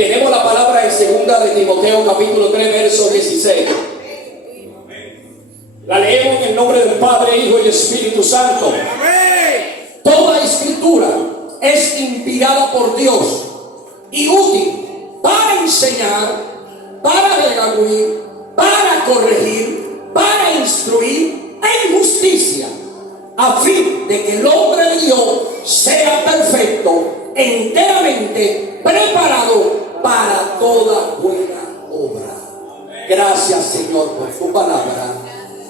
Tenemos la palabra en segunda de Timoteo capítulo 3 verso 16. La leemos en el nombre del Padre, Hijo y Espíritu Santo. Toda escritura es inspirada por Dios y útil para enseñar, para redarguir, para corregir, para instruir en justicia, a fin de que el hombre de Dios sea perfecto, enteramente preparado para toda buena obra. Gracias, Señor, por tu palabra.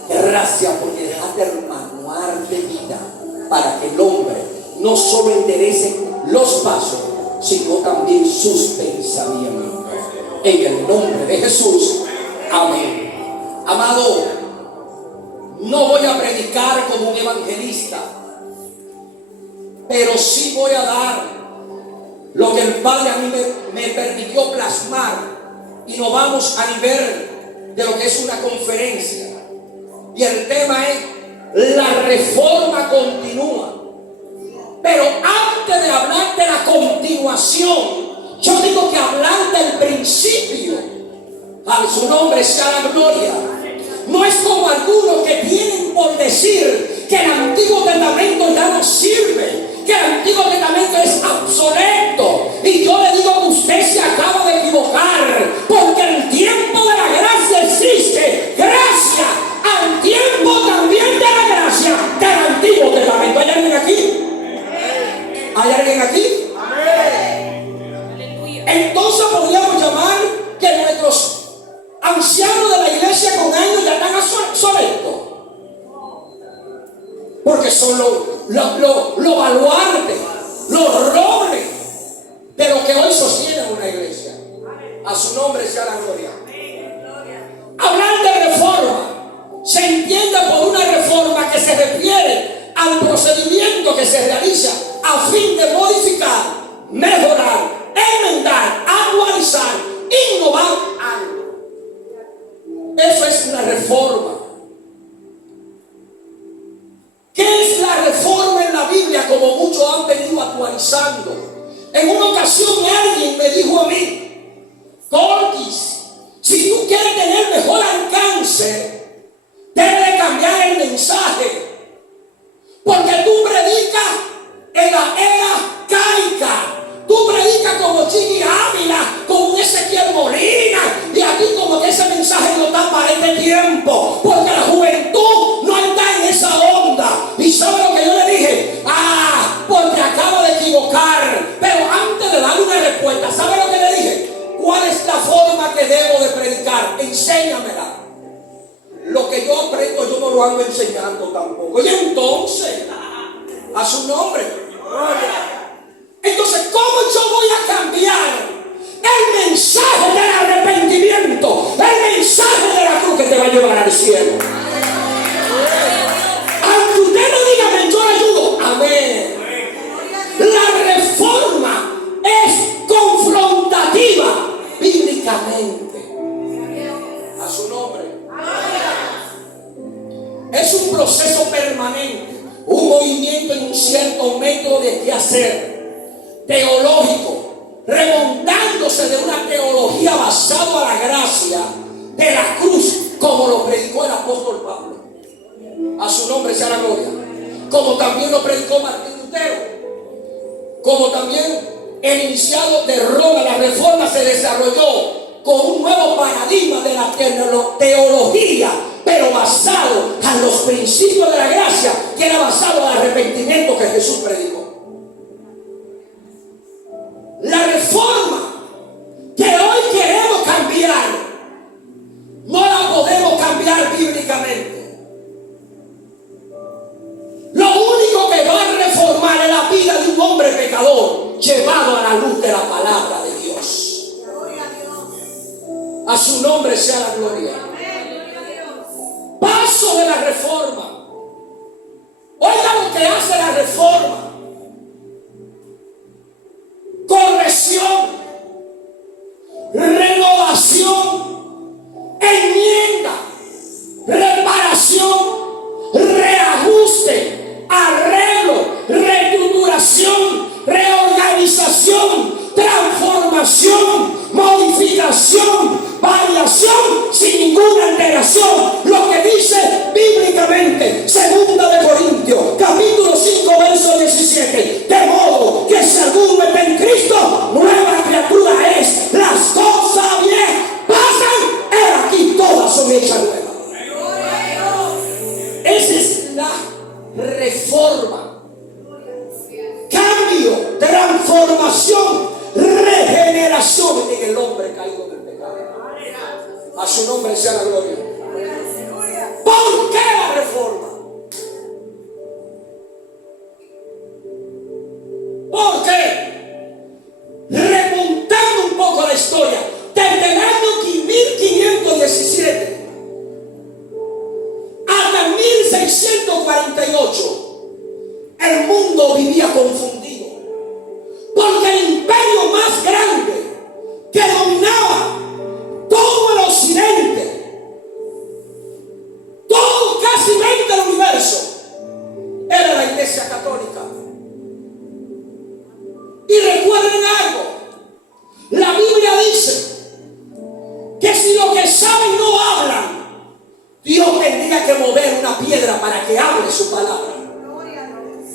Gracias porque dejaste el manual de vida para que el hombre no solo enderece los pasos, sino también sus pensamientos. En el nombre de Jesús, amén. Amado, no voy a predicar como un evangelista, pero sí voy a dar lo que el Padre a mí me permitió plasmar, y nos vamos a nivel de lo que es una conferencia, y el tema es: la reforma continúa. Pero antes de hablar de la continuación, yo digo que hablar del principio. A su nombre sea la gloria. No es como algunos que tienen por decir que el Antiguo Testamento ya no sirve, que el Antiguo Testamento es obsoleto. Y yo le digo que usted se acaba de equivocar, porque el tiempo de la gracia existe. Gracias al tiempo también de la gracia del Antiguo Testamento. ¿Hay alguien aquí? ¿Hay alguien aquí? Entonces podríamos llamar que nuestros ancianos de la iglesia con años ya están obsoletos, porque son los baluartes, los robles de lo que hoy sostiene una iglesia. A su nombre sea la gloria. Hablar de reforma se entiende por una reforma que se refiere al procedimiento que se realiza a fin de modificar, mejorar, enmendar, actualizar, innovar algo. Eso es una reforma. ¿Qué es la reforma en la Biblia? Como muchos han venido actualizando. En una ocasión alguien me dijo a mí: Corquis, si tú quieres tener mejor alcance, debes de cambiar el mensaje, porque tú predicas en la era caica. Tú predicas como Chigi Ávila, como Ezequiel Molina, y aquí como que ese mensaje no está para este tiempo, porque la juventud no está en esa onda. Y sabe lo que yo le dije: porque acaba de equivocar. Pero antes de darle una respuesta, ¿sabe lo que le dije? ¿Cuál es la forma que debo de predicar? Enséñamela. Lo que yo aprendo yo no lo ando enseñando tampoco. Y entonces, a su nombre. Entonces, ¿cómo yo voy a cambiar el mensaje del arrepentimiento, el mensaje de la cruz que te va a llevar al cielo? Aunque usted no diga que yo le ayudo, amén. La reforma es confrontativa bíblicamente. A su nombre. Es un proceso permanente, un movimiento en un cierto método de qué hacer teológico, remontándose de una teología basada a la gracia de la cruz, como lo predicó el apóstol Pablo. A su nombre sea la gloria. Como también lo predicó Martín Lutero, como también el iniciado de Roma. La reforma se desarrolló con un nuevo paradigma de la teología, pero basado en los principios de la gracia, que era basado en el arrepentimiento que Jesús predicó. La reforma que hoy queremos cambiar no la podemos cambiar bíblicamente. Lo único que va a reformar es la vida de un hombre pecador llevado a la luz de la palabra de Dios. A su nombre sea la gloria. Paso de la reforma. Oiga lo que hace la reforma: corrección, renovación, enmienda, reparación, reajuste, arreglo, reestructuración, reorganización, transformación, salvación, regeneración en el hombre caído del pecado. A su nombre sea la gloria. ¿Por qué la reforma? ¿Por qué? Remontando un poco la historia, desde el año 1517 hasta 1648, el mundo vivía confundido, porque el imperio más grande que dominaba todo el occidente, todo casi el universo, era la Iglesia Católica. Y recuerden algo, la Biblia dice que si los que saben no hablan, Dios tendría que mover una piedra para que hable su palabra.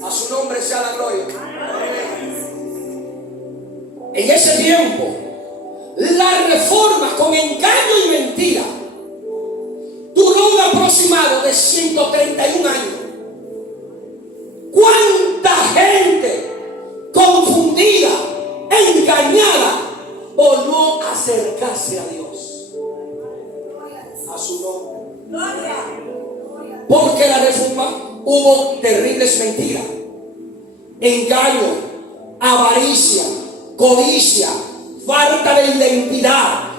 A su nombre sea la gloria. En ese tiempo, la reforma con engaño y mentira duró un aproximado de 131 años. ¿Cuánta gente confundida, engañada por no acercarse a Dios? A su nombre. Porque la reforma hubo terribles mentiras, engaño, avaricia, codicia, falta de identidad,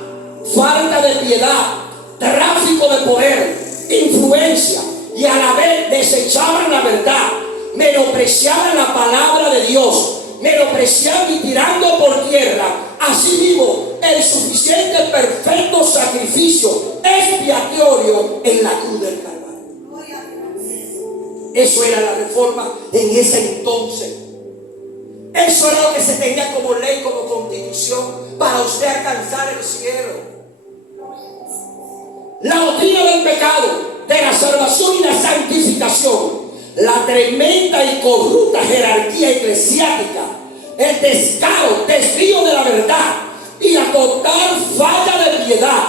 falta de piedad, tráfico de poder, influencia, y a la vez desechaban la verdad, menospreciaban la palabra de Dios, menospreciando y tirando por tierra asimismo el suficiente perfecto sacrificio expiatorio en la cruz del Calvario. Eso era la reforma en ese entonces. Eso era lo que se tenía como ley, como constitución para usted alcanzar el cielo. La doctrina del pecado, de la salvación y la santificación, la tremenda y corrupta jerarquía eclesiástica, el desvío de la verdad y la total falla de piedad,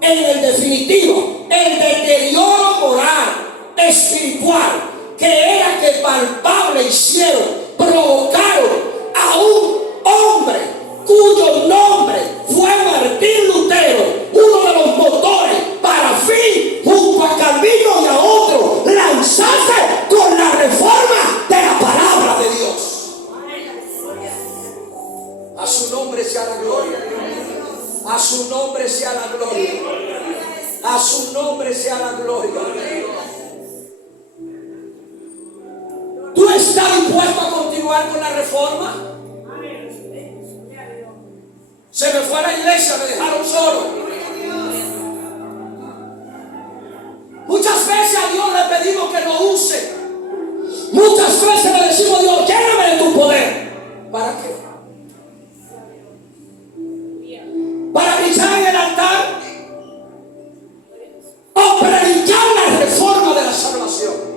en el definitivo, el deterioro moral, espiritual, que era que palpable hicieron, provocaron a un hombre cuyo nombre fue Martín Lutero, uno de los motores para fin, junto a Calvino y a otros, lanzarse con la reforma de la palabra de Dios. A su nombre sea la gloria. A su nombre sea la gloria. A su nombre sea la gloria. ¿Tú estás dispuesto a continuar con la reforma? Se me fue a la iglesia, me dejaron solo. Muchas veces a Dios le pedimos que nos use. Muchas veces le decimos a Dios, lléname de tu poder. ¿Para qué? ¿Para brillar en el altar? ¿O predicar la reforma de la salvación?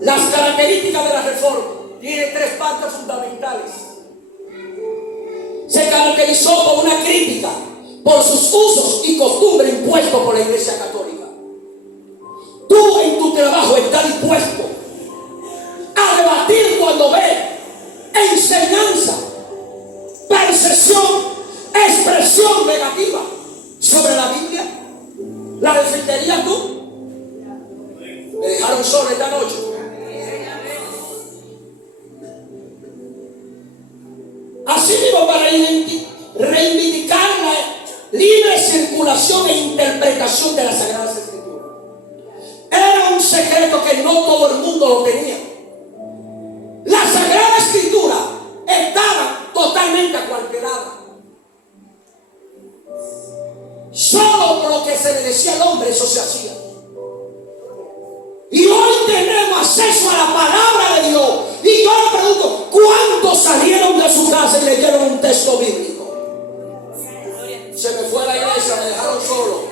Las características de la reforma tienen tres partes fundamentales. Se caracterizó por una crítica por sus usos y costumbres impuestos por la Iglesia Católica. Tú en tu trabajo estás dispuesto a debatir cuando ves enseñanza, percepción, expresión negativa sobre la Biblia. ¿La defenderías tú? Me dejaron solo esta noche. Así mismo, para reivindicar la libre circulación e interpretación de las Sagradas Escrituras. Era un secreto que no todo el mundo lo tenía. La Sagrada Escritura estaba totalmente acuartelada. Solo por lo que se le decía al hombre, eso se hacía. Y hoy tenemos acceso a la palabra de Dios. Y yo le pregunto, ¿cuántos salieron de su casa y leyeron un texto bíblico? Se me fue a la iglesia, me dejaron solo.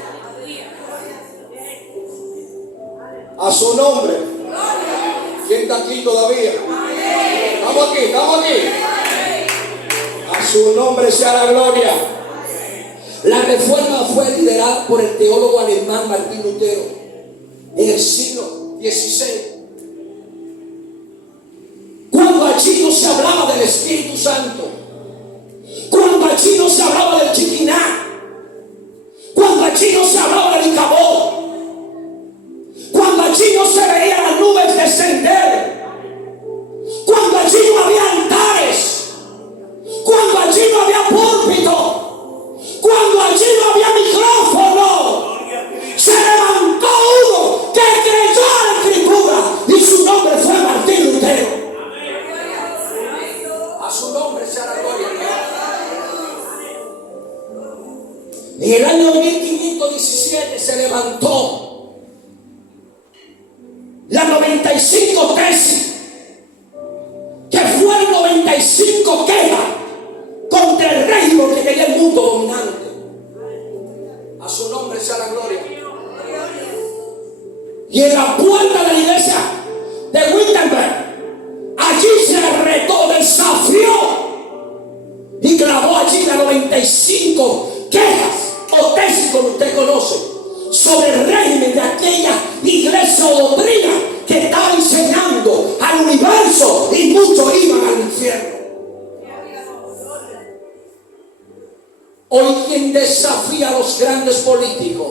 A su nombre. ¿Quién está aquí todavía? Estamos aquí, estamos aquí. A su nombre sea la gloria. La reforma fue liderada por el teólogo alemán Martín Lutero en el siglo 16. Cuando allí no se hablaba del Espíritu Santo, cuando allí no se hablaba del Chiquiná, cuando allí no se hablaba del Icabod, cuando allí no se veían las nubes descender, cuando allí no había altares, cuando allí no había púlpito, cuando allí no había micrófono, se levantó uno que creyó a la Escritura y su nombre fue Martín Lutero. A su nombre sea la gloria. En el año 1517 se levantó las 95 tesis, que fueron 95 quejas contra el régimen que quería el mundo dominante. A su nombre sea la gloria. Y en la puerta de la iglesia de Wittenberg, allí se retó, desafió y grabó allí las 95 quejas o tesis, como usted conoce, sobre el régimen de aquella iglesia o doctrina que estaba enseñando al universo, y muchos iban al infierno. Hoy quien desafía a los grandes políticos,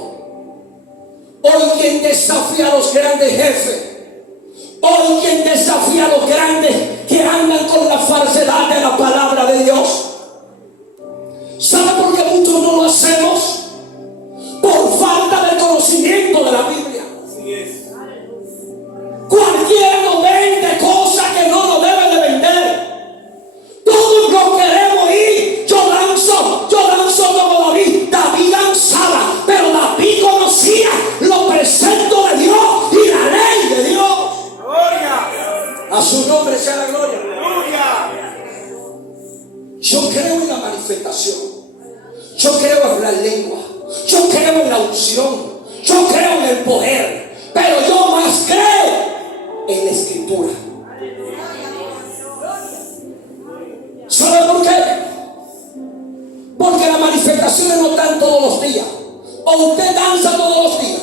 hoy quien desafía a los grandes jefes, hoy quien desafía a los grandes que andan con la falsedad de la palabra de Dios. ¿Sabe por qué muchos no lo hacemos? Por falta de conocimiento de la Biblia. Cualquiera nos vende cosas que no nos debe de vender. Todos lo queremos ir. Yo lanzo como David. David lanzaba, pero David conocía los preceptos de Dios y la ley de Dios. A su nombre sea la gloria. Yo creo en la manifestación, yo creo en la lengua, yo creo en la unción, yo creo en el poder, pero yo más creo en la Escritura. ¿Sabe por qué? Porque las manifestaciones no están todos los días. O usted danza todos los días.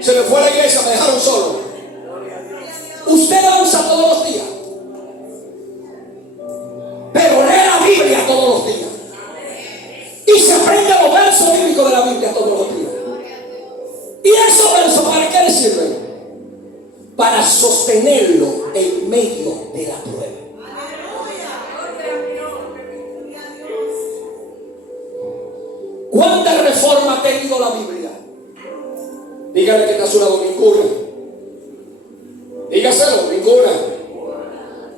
Se me fue a la iglesia, me dejaron solo. Usted danza todos los días, pero lee la Biblia todos los días y se aprende los versos bíblicos de la Biblia todos los días. ¿Y esos versos para qué le sirven? Para sostenerlo en medio de la prueba. ¿Cuánta reforma ha tenido la Biblia? Dígale que está a su lado, ninguna. Dígaselo, ninguna.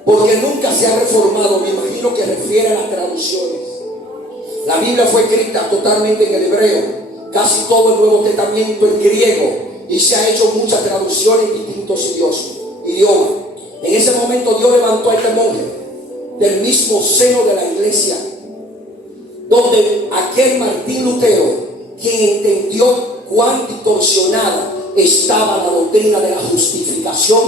Porque nunca se ha reformado. Me imagino que refiere a las traducciones. La Biblia fue escrita totalmente en el hebreo, casi todo el Nuevo Testamento en griego, y se ha hecho muchas traducciones en distintos idiomas. En ese momento Dios levantó a este monje del mismo seno de la iglesia, donde aquel Martín Lutero, quien entendió cuán distorsionada estaba la doctrina de la justificación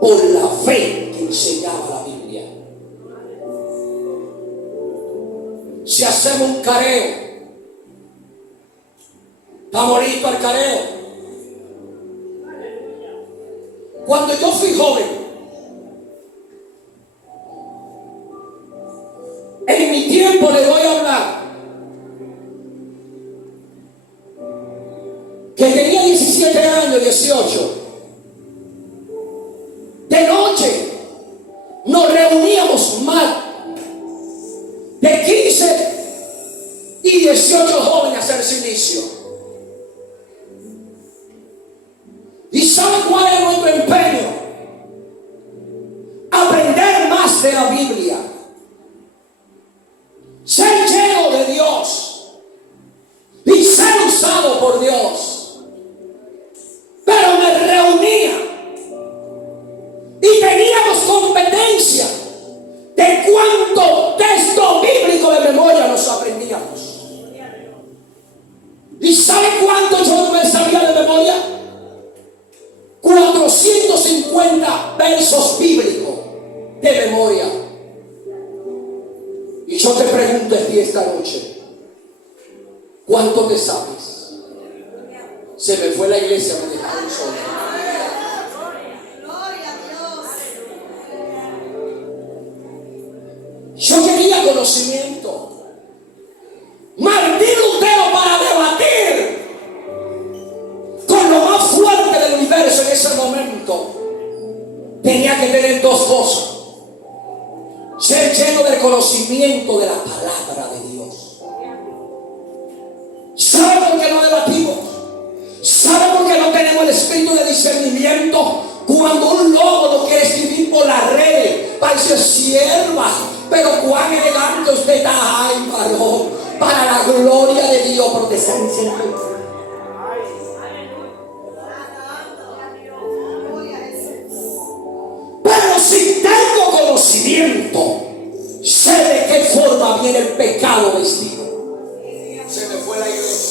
por la fe que enseñaba la Biblia. Si hacemos un careo, está bonito el careo. Cuando yo fui joven, en mi tiempo le doy a hablar, que tenía 17 años, 18, de noche nos reuníamos más de 15 y 18 jóvenes a hacer silicio. ¿Y sabe cuál es nuestro empeño? Aprender más de la Biblia, ser lleno de Dios y ser usado por Dios. Pero me reunía y teníamos competencia de cuánto texto bíblico de memoria nos aprendíamos. ¿Y sabe cuánto yo me sabía de memoria? 450 versos bíblicos de memoria. Y yo te pregunto a ti esta noche, ¿cuánto te sabes? Se me fue la iglesia, me dejaron solo. en ese momento tenía que tener dos cosas: ser lleno del conocimiento de la palabra de Dios. ¿Sabe por qué no debatimos? ¿Sabe por qué no tenemos el espíritu de discernimiento? Cuando un lobo no quiere escribir por las redes, parece sierva, pero cuán elegante usted está. Ay, varón, para la gloria de Dios, pero te están diciendo. Pero si tengo conocimiento, sé de qué forma viene el pecado vestido. Se me fue la iglesia.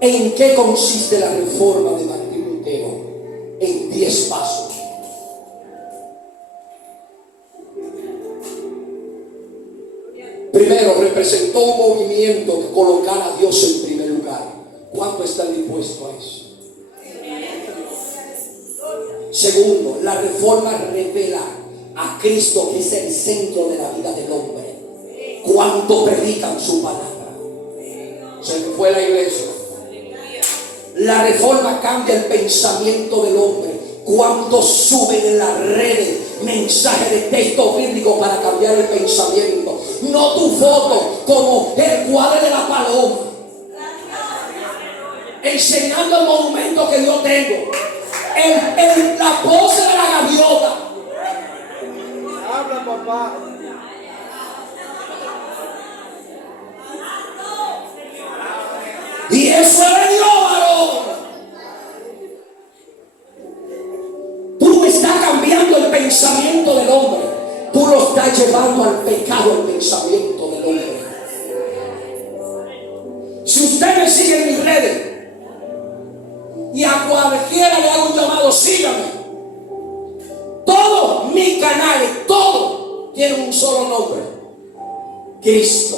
¿En qué consiste la reforma de Martín Lutero? En 10 pasos. Primero, representó un movimiento que colocara a Dios en primer lugar. ¿Cuánto están dispuestos a eso? Segundo, la reforma revela a Cristo, que es el centro de la vida del hombre. ¿Cuánto predican su palabra? Se me fue la iglesia. La reforma cambia el pensamiento del hombre. ¿Cuánto suben en las redes mensajes de texto bíblico para cambiar el pensamiento? No tu foto como el cuadro de la paloma, enseñando el monumento que yo tengo, la pose de la gaviota. Habla, papá. Y eso es de Dios, varón. Tú estás cambiando el pensamiento del hombre. Tú lo estás llevando al pecado, el pensamiento del hombre. Si usted me sigue en mis redes y a cualquiera le hago un llamado, sígame. Todos mis canales, todos tienen un solo nombre: Cristo.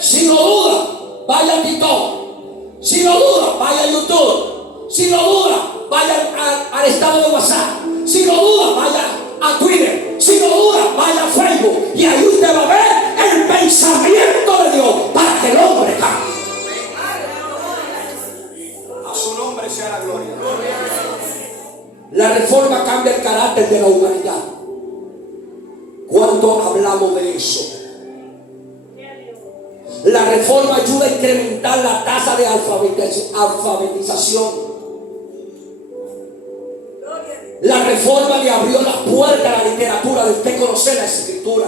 Si no duda, vaya a TikTok. Si no duda, vaya a YouTube. Si no duda, vaya al estado de WhatsApp. Si no duda, vaya a Twitter. Si no duda, vaya a Facebook. Y ahí usted va a ver el pensamiento de Dios para que el hombre cambie. A su nombre sea la gloria. La reforma cambia el carácter de la humanidad. ¿Cuánto hablamos de eso? La reforma ayuda a incrementar la tasa de alfabetización. La reforma le abrió las puertas a la literatura de usted conocer la escritura.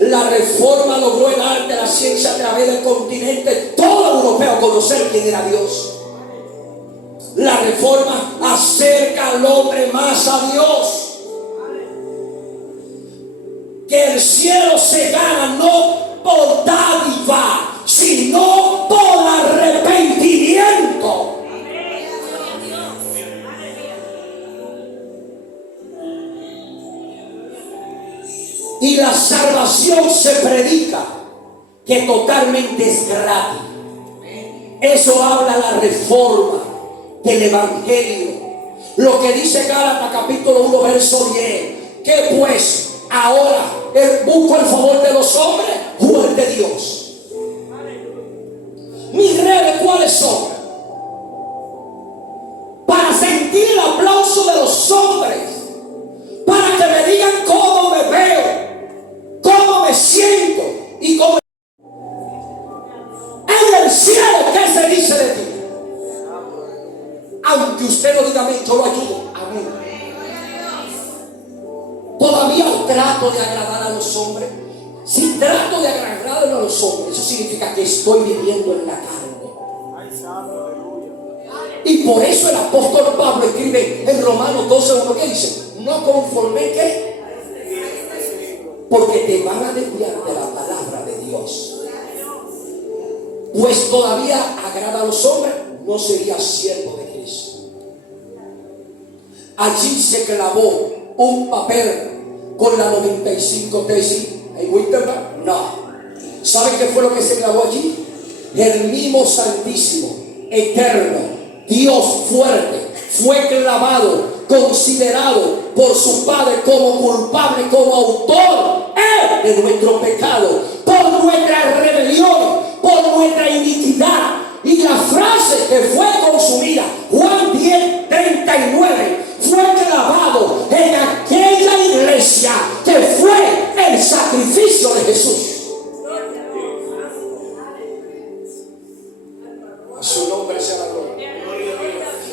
La reforma logró el arte, la ciencia a través del continente todo europeo conocer quién era Dios. La reforma acerca al hombre más a Dios. Que el cielo se gana no por dádiva, sino por arrepentimiento. Y la salvación se predica, que totalmente es gratis. Eso habla la reforma del evangelio. Lo que dice Gálatas capítulo 1 verso 10, que pues ahora busco el favor de los hombres o el de Dios. Mis redes, ¿cuáles son? Para sentir el aplauso de los hombres, para que me digan cómo me veo, cómo me siento y cómo. En el cielo, ¿qué se dice de ti? Aunque usted no diga amén, yo lo ayudo. Amén. Todavía trato de agradar a los hombres. Si trato de agradar a los hombres, eso significa que estoy viviendo en la carne. Y por eso el apóstol Pablo escribe en Romanos 12:1, que dice: no conforme que, porque te van a desviar de la palabra de Dios. Pues todavía agrada a los hombres, no sería siervo de Cristo. Allí se clavó un papel con la 95 tesis en Wittenberg. No. ¿Saben qué fue lo que se clavó allí? El mismo Santísimo, eterno, Dios fuerte, fue clavado, considerado por su Padre como culpable, como autor de nuestro pecado, por nuestra rebelión, por nuestra iniquidad. Y la frase que fue A su nombre sea la gloria.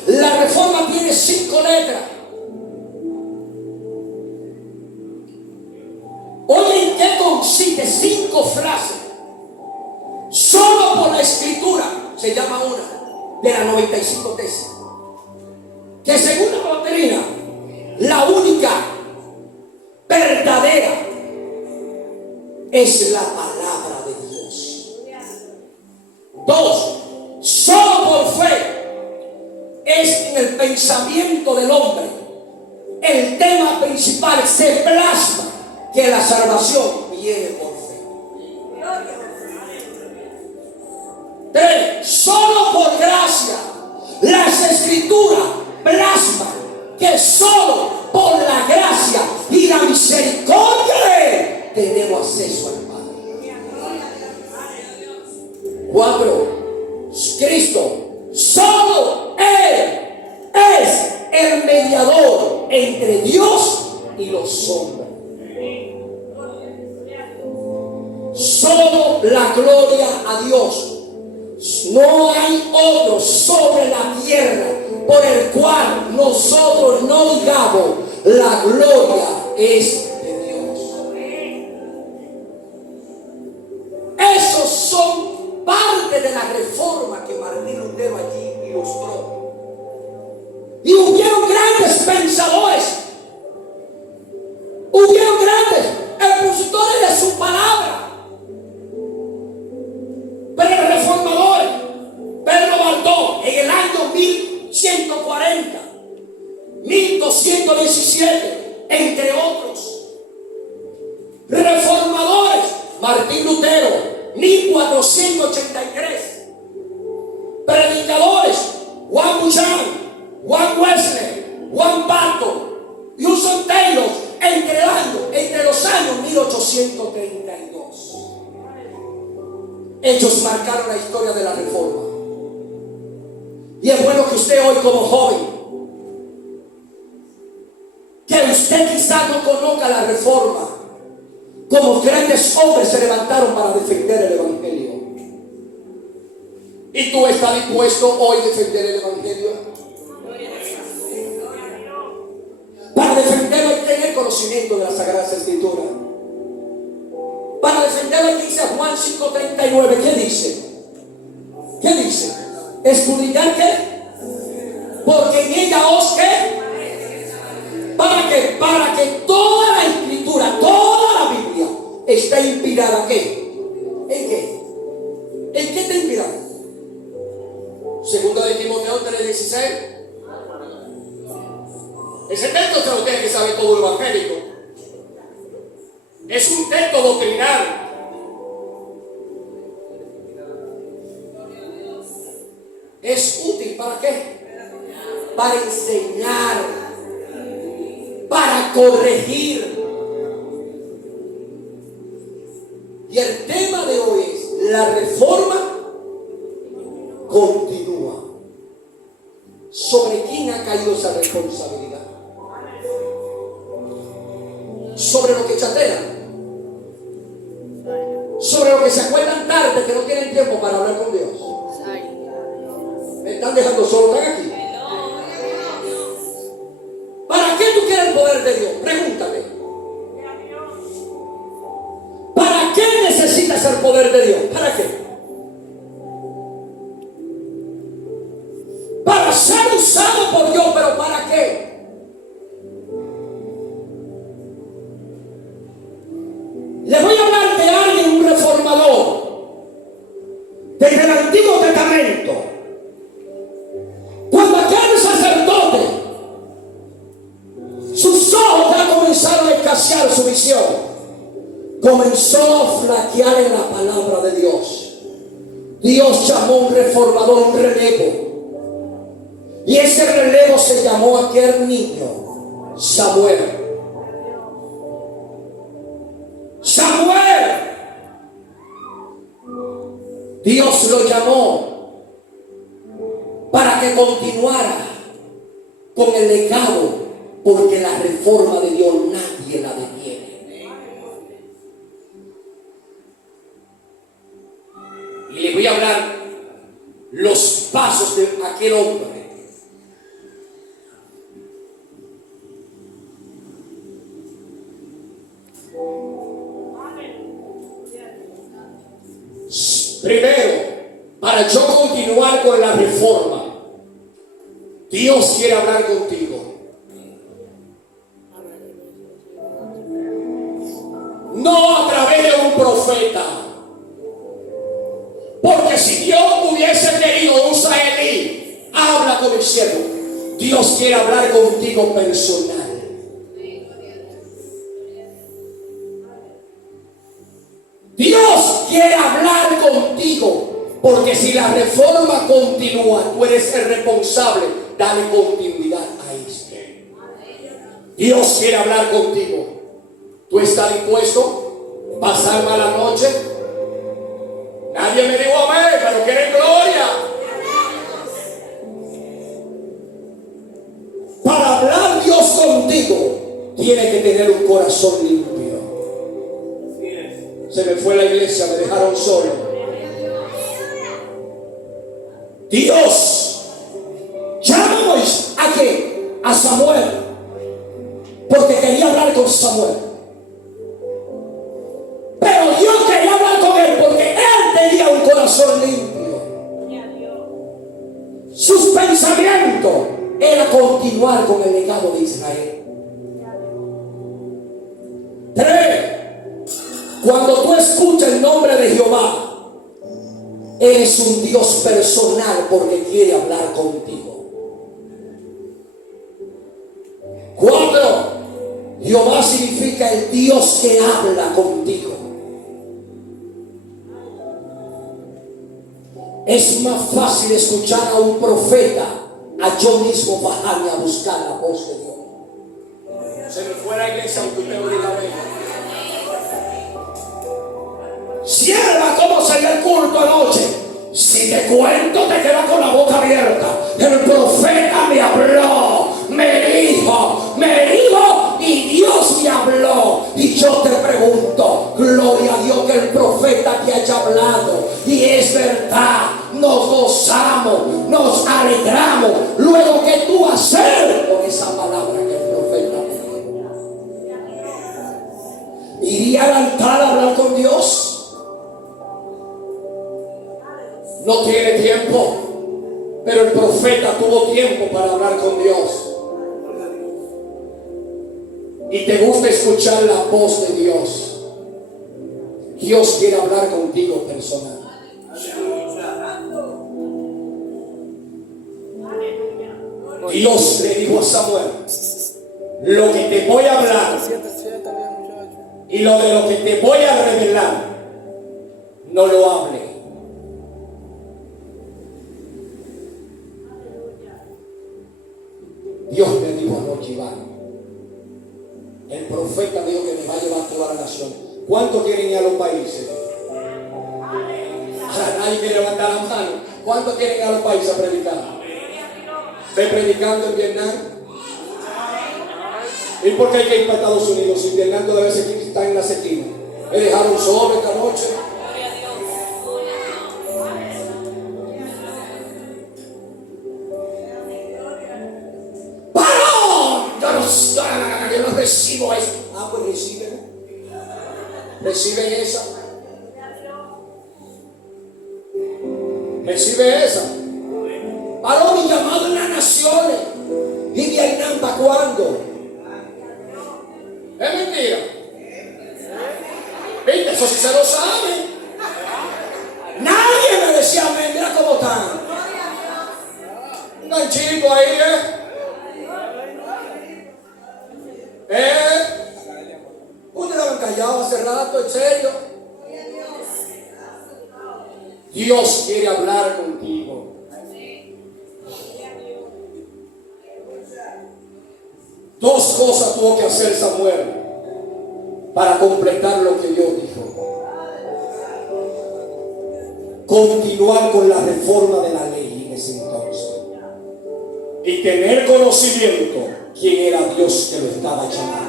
La reforma tiene 5 letras. Oye, ¿en qué consiste? 5 frases. Solo por la escritura se llama una de las 95 tesis. Que según la doctrina, la única verdadera es la palabra de Dios. 2. Solo por fe es en el pensamiento del hombre. El tema principal se plasma que la salvación viene por fe. 3. Solo por gracia las escrituras plasman que solo por la gracia y la misericordia tenemos acceso al Padre. 4. Cristo, solo Él es el mediador entre Dios y los hombres. Solo la gloria a Dios. No hay otro sobre la tierra por el cual nosotros no digamos la gloria es de Dios. Esos son parte de la reforma que Martín Lutero allí ilustró. Y hubieron grandes pensadores, hubieron grandes expositores de su palabra. Pero reformadores, Pedro Bardón en el año 1140, 1217, entre otros. Reformadores, Martín Lutero, 1483. Predicadores, Juan Buchan, Juan Wesley, Juan Barton, Hudson Taylor, entre los años 1832. Ellos marcaron la historia de la reforma. Y es bueno que usted hoy como joven, que usted quizás no conozca la reforma, como grandes hombres se levantaron para defender el Evangelio. ¿Y tú estás dispuesto hoy a defender el Evangelio? Para defenderlo hay que tener conocimiento de las Sagradas Escrituras. Para defenderlo hay que dice Juan 5:39. ¿Qué dice? ¿Qué dice? ¿Escudriñar qué? Porque en ella os ¿qué? ¿Para qué? Para que toda la Escritura, toda la Biblia está inspirada ¿en qué? ¿En qué? ¿En qué está inspirada? Segunda de Timoteo 3:16. Ese texto es usted que sabe todo el evangélico. Es un texto doctrinal. Es útil ¿para qué? Para enseñar, para corregir. Y el tema de hoy es la reforma continúa. ¿Sobre quién ha caído esa responsabilidad? Sobre los que chatean, sobre los que se acuerdan tarde, que no tienen tiempo para hablar con Dios. Me están dejando solo, están aquí. ¿Para qué tú quieres el poder de Dios? Pregúntame. ¿Para qué necesitas el poder de Dios? ¿Para qué? Para ser usado por Dios, pero ¿para qué? Les voy a hablar de alguien, un reformador, desde el Antiguo Testamento. Cuando aquel sacerdote, sus ojos ya comenzaron a escasear su visión, comenzó a flaquear en la palabra de Dios. Dios llamó un reformador, un relevo. Y ese relevo se llamó aquel niño Samuel. Samuel, Dios lo llamó para que continuara con el legado, porque la reforma de Dios nadie la detiene. Y les voy a hablar los pasos de aquel hombre. Primero, para yo continuar con la reforma, Dios quiere hablar contigo. No a través de un profeta. Porque si Dios hubiese querido usar a Elí, habla con el siervo. Dios quiere hablar contigo personal. Dios quiere hablar contigo, porque si la reforma continúa, tú eres el responsable. Dale continuidad a esto. Dios quiere hablar contigo. ¿Tú estás dispuesto a pasar mala noche? Nadie me dijo amén, pero quieren gloria. Para hablar Dios contigo, tiene que tener un corazón limpio. Se me fue la iglesia, me dejaron solo. Dios llama a qué? A Samuel, porque quería hablar con Samuel. Pero Dios quería hablar con él porque él tenía un corazón limpio. Sus pensamientos era continuar con el legado de Israel. 3. Cuando tú escuchas el nombre de Jehová, eres un Dios personal porque quiere hablar contigo. 4. Jehová significa el Dios que habla contigo. Es más fácil escuchar a un profeta a yo mismo bajarme a buscar la voz de Dios. Se me fue la iglesia aunque usted lo diga bien. Sierva, ¿cómo sería el culto anoche? Si te cuento, te quedas con la boca abierta. El profeta me habló, me dijo, y Dios me habló. Y yo te pregunto, gloria a Dios que el profeta te haya hablado. Y es verdad, nos gozamos, nos alegramos. Luego que tú hacer con esa palabra que el profeta te dijo. ¿Iría al altar a hablar con Dios? No tiene tiempo, pero el profeta tuvo tiempo para hablar con Dios. Y te gusta escuchar la voz de Dios. Dios quiere hablar contigo personal. Dios le dijo a Samuel: lo que te voy a hablar y lo que te voy a revelar, no lo hable. Dios me dijo anoche, Iván, el profeta dijo que me va a llevar a toda la nación. ¿Cuántos quieren ir a los países? Nadie quiere levantar la mano. ¿Cuántos quieren ir a los países a predicar? ¿Ven predicando en Vietnam? ¿Y por qué hay que ir para Estados Unidos? Si Vietnam todas veces está en la esquinas. Me dejaron solo esta noche. Yo no recibo eso. Ah, pues recibe. Recibe esa. Recibe esa. Paró mi llamado en las naciones. ¿Y Vietnam para cuándo? Es mentira. ¿Viste? Eso sí se lo sabe. Nadie me decía amén. Mira cómo están. Un ganchito ahí, Ustedes estaban callados hace rato, en serio. Dios quiere hablar contigo. Dos cosas tuvo que hacer Samuel para completar lo que Dios dijo. Continuar con la reforma de la ley en ese entonces. Y tener conocimiento quién era Dios que lo estaba llamando.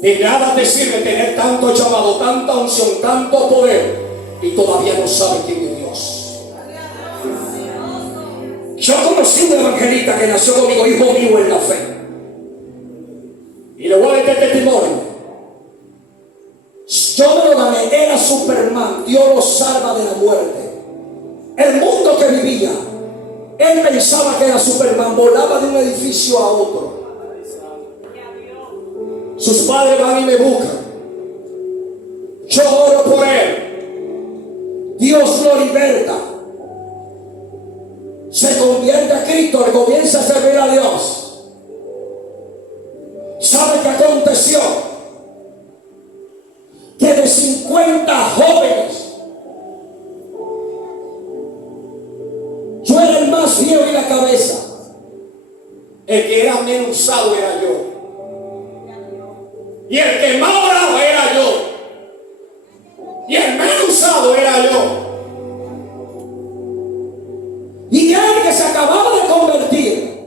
De nada te sirve tener tanto llamado, tanta unción, tanto poder y todavía no sabes quién es Dios. Yo conocí un evangelista que nació conmigo, hijo mío en la fe. Y le voy a dar testimonio. Yo me lo gané, era Superman. Dios lo salva de la muerte. El mundo que vivía, él pensaba que era Superman, volaba de un edificio a otro. Sus padres van y me buscan. Yo oro por él. Dios lo liberta. Se convierte a Cristo, le comienza a servir a Dios. ¿Sabe qué aconteció? Que de 50 jóvenes, yo era el más viejo en la cabeza. El que era menos usado era yo. Y el que más oraba era yo. Y el menos usado era yo. Y el que se acababa de convertir,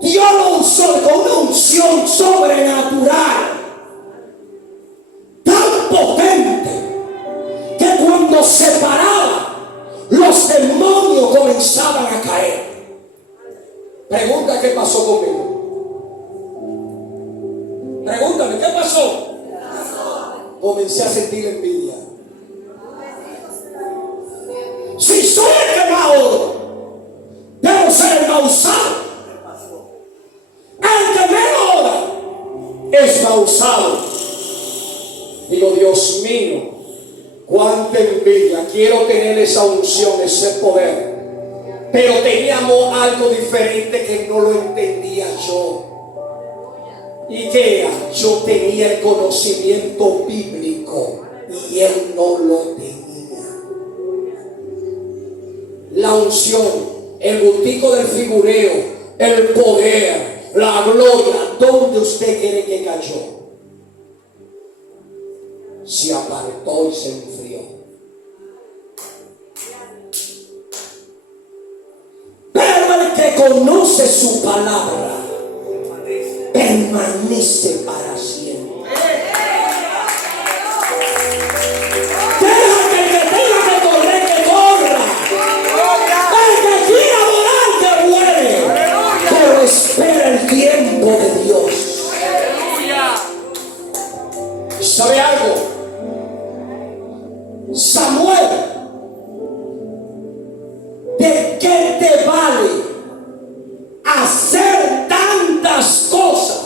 Dios lo usó con una unción sobrenatural tan potente que cuando se paraba, los demonios comenzaban a caer. Pregunta qué pasó conmigo. Pregúntame, ¿qué pasó? Comencé a sentir envidia. Si soy el que más oro, debo ser el más usado. El que menos ora es más usado. Digo, Dios mío, cuánta envidia. Quiero tener esa unción, ese poder. Pero teníamos algo diferente que no lo entendía yo. ¿Y qué era? Yo tenía el conocimiento bíblico y él no lo tenía. La unción, el gustico del figureo, el poder, la gloria, ¿dónde usted cree que cayó? Se apartó y se enfrió. Pero el que conoce su palabra permanece para siempre. Deja que el que tenga que correr, que corra. El que quiera volar, que vuele. Pero espera el tiempo de Dios. ¿Sabe algo? Samuel, ¿de qué te vale hacer tantas cosas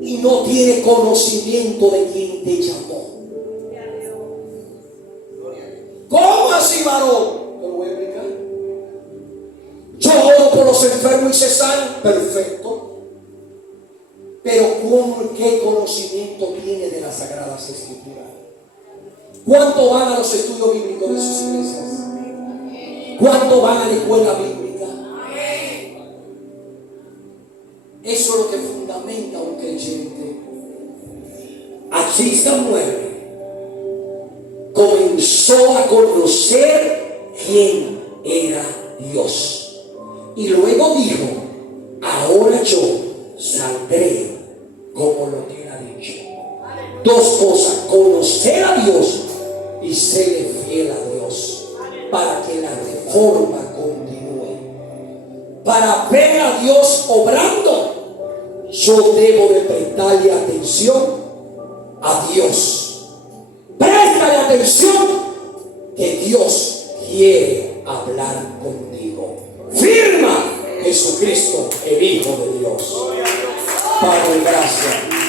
y no tiene conocimiento de quién te llamó? ¿Cómo así, varón? Te lo voy a explicar. Yo oro por los enfermos y se sanan. Perfecto. Pero ¿qué conocimiento tiene de las Sagradas Escrituras? ¿Cuánto van a los estudios bíblicos de sus iglesias? ¿Cuánto van a la escuela bíblica? Eso es lo que fundamenta a un creyente. Así Samuel comenzó a conocer quién era Dios. Y luego dijo, ahora yo saldré como lo que era dicho. Dos cosas: conocer a Dios y serle fiel a Dios, para que la reforma continúe. Para ver a Dios obrando, yo debo de prestarle atención a Dios. Préstale atención, que Dios quiere hablar contigo. Firma Jesucristo, el Hijo de Dios. Padre, gracias.